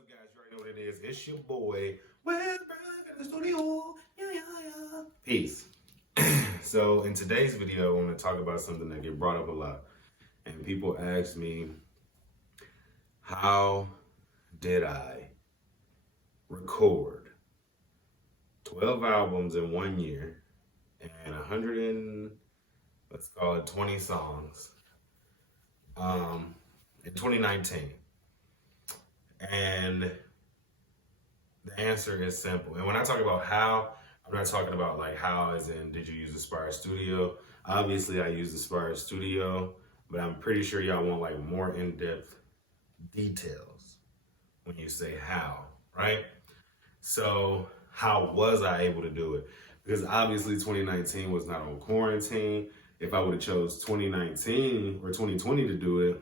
up, guys? You already know what it is. It's your boy, Westbrook in the studio. Yeah. Peace. So, in today's video, I want to talk about something that get brought up a lot. And people ask me, how did I record 12 albums in 1 year and 100 and, let's call it 20 songs in 2019? And the answer is simple. And when I talk about how, I'm not talking about like how as in did you use the Spire Studio? Obviously I use the Spire Studio, but I'm pretty sure y'all want like more in-depth details when you say how, right? So how was I able to do it? Because obviously 2019 was not on quarantine. If I would have chose 2019 or 2020 to do it,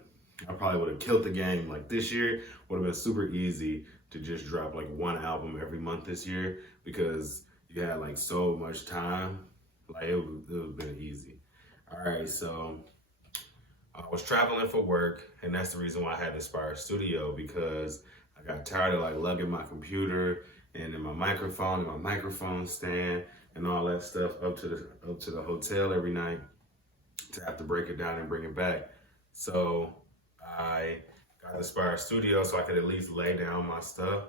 I probably would have killed the game. Like this year would have been super easy to just drop like one album every month this year because you had like so much time. Like it would have been easy. All right, so I was traveling for work, and that's the reason why I had the Spire Studio, because I got tired of like lugging my computer and then my microphone stand and all that stuff up to the hotel every night to have to break it down and bring it back. So I got the Spire Studio so I could at least lay down my stuff,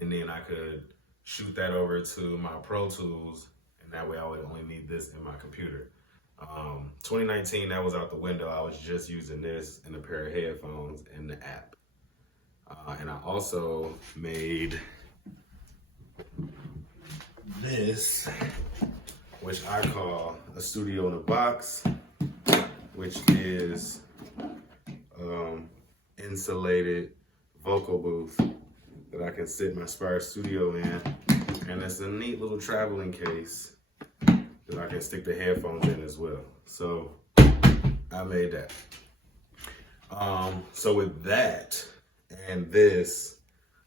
and then I could shoot that over to my Pro Tools, and that way I would only need this in my computer. 2019, that was out the window. I was just using this and a pair of headphones and the app. And I also made this, which I call a studio in a box, which is insulated vocal booth that I can sit my Spire Studio in, and it's a neat little traveling case that I can stick the headphones in as well. So I made that. So with that and this,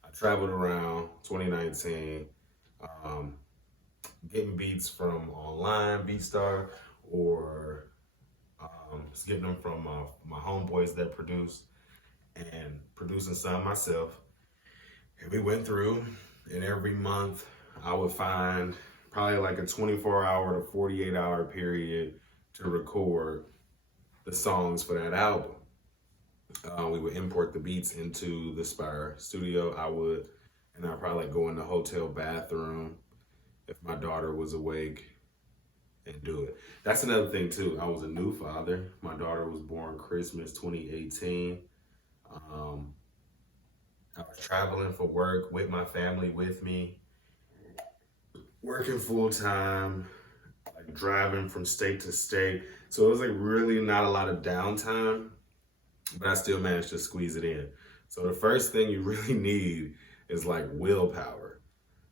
I traveled around 2019, getting beats from online, BeatStar, or just getting them from my homeboys that produce, and producing some myself. And we went through, and every month I would find probably like a 24-hour to 48-hour period to record the songs for that album. We would import the beats into the Spire Studio. I'd probably like go in the hotel bathroom if my daughter was awake and do it. That's another thing too. I was a new father. My daughter was born Christmas 2018. I was traveling for work with my family with me, working full time, like driving from state to state. So it was like really not a lot of downtime, but I still managed to squeeze it in. So the first thing you really need is like willpower.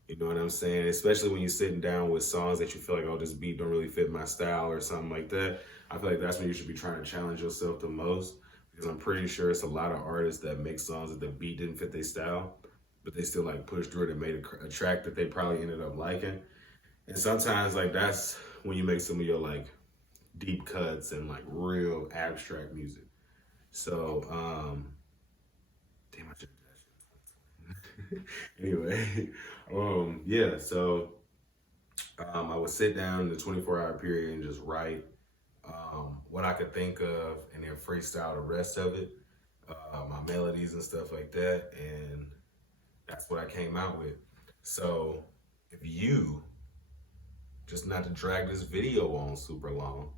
You know what I'm saying? Especially when you're sitting down with songs that you feel like, oh, this beat don't really fit my style or something like that. I feel like that's when you should be trying to challenge yourself the most, because I'm pretty sure it's a lot of artists that make songs that the beat didn't fit their style, but they still like pushed through it and made a track that they probably ended up liking. And sometimes like that's when you make some of your like deep cuts and like real abstract music. So, damn, I should do that shit. Anyway, yeah, so I would sit down in the 24-hour period and just write what I could think of, and then freestyle the rest of it, my melodies and stuff like that, and that's what I came out with. So if you, just not to drag this video on super long,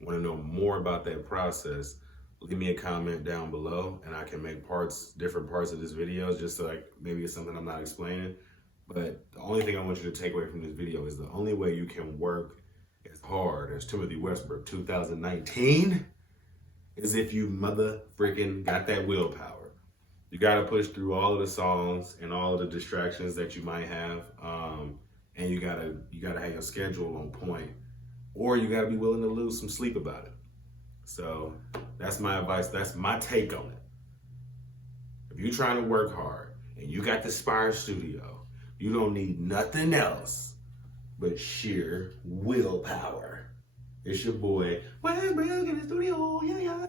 want to know more about that process, leave me a comment down below, and I can make different parts of this video, just so like maybe it's something I'm not explaining. But the only thing I want you to take away from this video is the only way you can work as hard as Timothy Westbrook 2019 is if you mother freaking got that willpower. You got to push through all of the songs and all of the distractions that you might have, and you gotta have your schedule on point, or you gotta be willing to lose some sleep about it. So that's my advice. That's my take on it. If you're trying to work hard and you got the Spire Studio, you don't need nothing else but sheer willpower. It's your boy, Westbrook in the studio. Yeah.